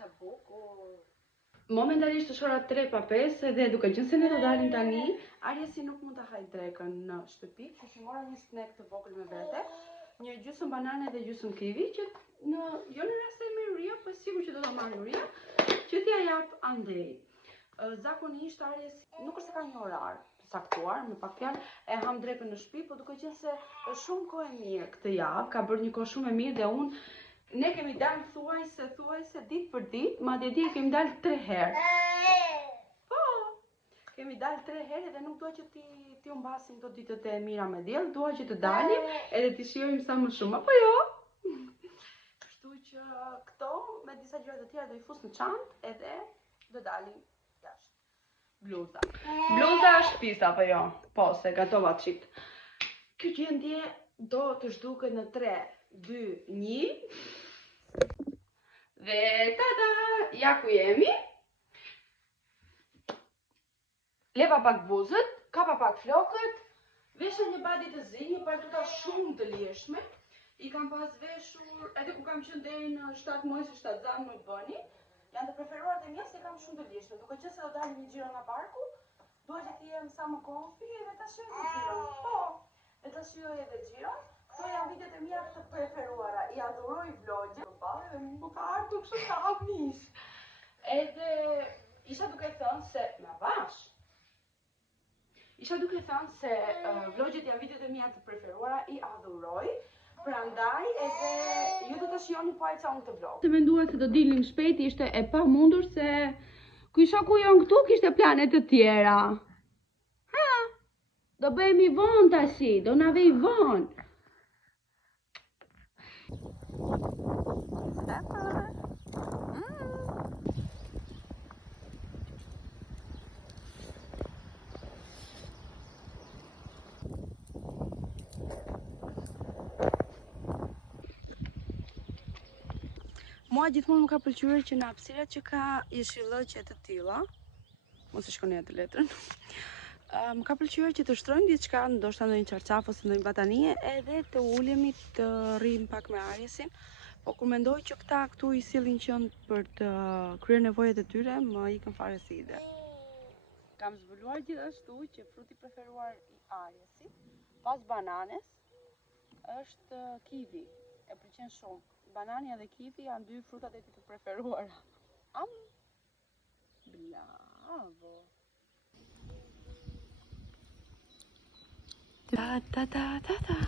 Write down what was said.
sa bukur. Momentalisht është ora 3:05 edhe duke qenë se ne do dalim tani, Arjesi nuk mund ta hajë drekën në shtëpi, kështu që mora një snack të vogël me vete, një gjysmë banane dhe gjysmë kivi, që jo në rast se merr uria, po sigur që do ta marrë uria, që t'ia jap andej. Zakonisht Arjesi nuk është se ka një orar të saktuar, me pak fjalë e ham drekën në shtëpi, por duke qenë se është shumë kohë e mirë këtë javë, ka bërë një kohë shumë e mirë dhe ne kemi dalë thuajse ditë për ditë, madje dje kemi dalë 3 herë. Po, kemi dalë 3 herë dhe nuk dua që ti humbasim këto ditët e mira me diell, dua që të dalim edhe t'i shijojmë sa më shumë, apo jo? Kështu që këto me disa gjëra të tjera do i fus në çantë edhe do dalim jashtë. Bluza. Bluza është pisa, apo jo? Po, se gatova çik. Kjo gjendje do të zhduket në 3, 2, 1. Dhe tada, ja ku jemi. Leva pak buzët, kapa pak flokët, vesha një badi të zi, një paltuta shumë të lirshme. I kam pas veshur, edhe ku kam qenë deri në 7 muaj se 7 zanë më bëni. Janë të preferuarat e mia se kam shumë të lirshme. Duke qenë se do dalim një xhiro në parku, dua që të jem sa më komfi edhe ta shijoj edhe xhiron. Po, e ta shijoj edhe xhiron. Këto janë vitet e mia të preferuara. I adhuroj vlogje. Dhe më ka ardhur kështu sa avnis. Edhe isha duke thënë se me bash. Isha duke thënë se vlogjet janë vitet e mia të preferuara, i adhuroj. Prandaj edhe ju do ta shijoni po ai ca unë të vlog. Se mendua se do dilnim shpejt, ishte e pamundur se ky shoku jon këtu kishte plane të tjera. Ha, do bëhemi vonë tash, do na vej vonë. Mua gjithmonë më ka pëlqyer që në hapësirat që ka jeshillëqe të tilla, mos e shkoni atë letrën. Më ka pëlqyer që të shtrojmë diçka, ndoshta ndonjë çarçaf ose ndonjë batanie, edhe të ulemi të rrim pak me Arjesin. Po kur mendoj që këta këtu i sillin qend për të kryer nevojat e tyre, më ikën fare si ide. Kam zbuluar gjithashtu që fruti preferuar i Arjesit, pas bananes, është kivi. E pëlqen shumë. Banania dhe kivi janë 2 frutat e tij të preferuara. Bravo. Ta ta ta ta ta.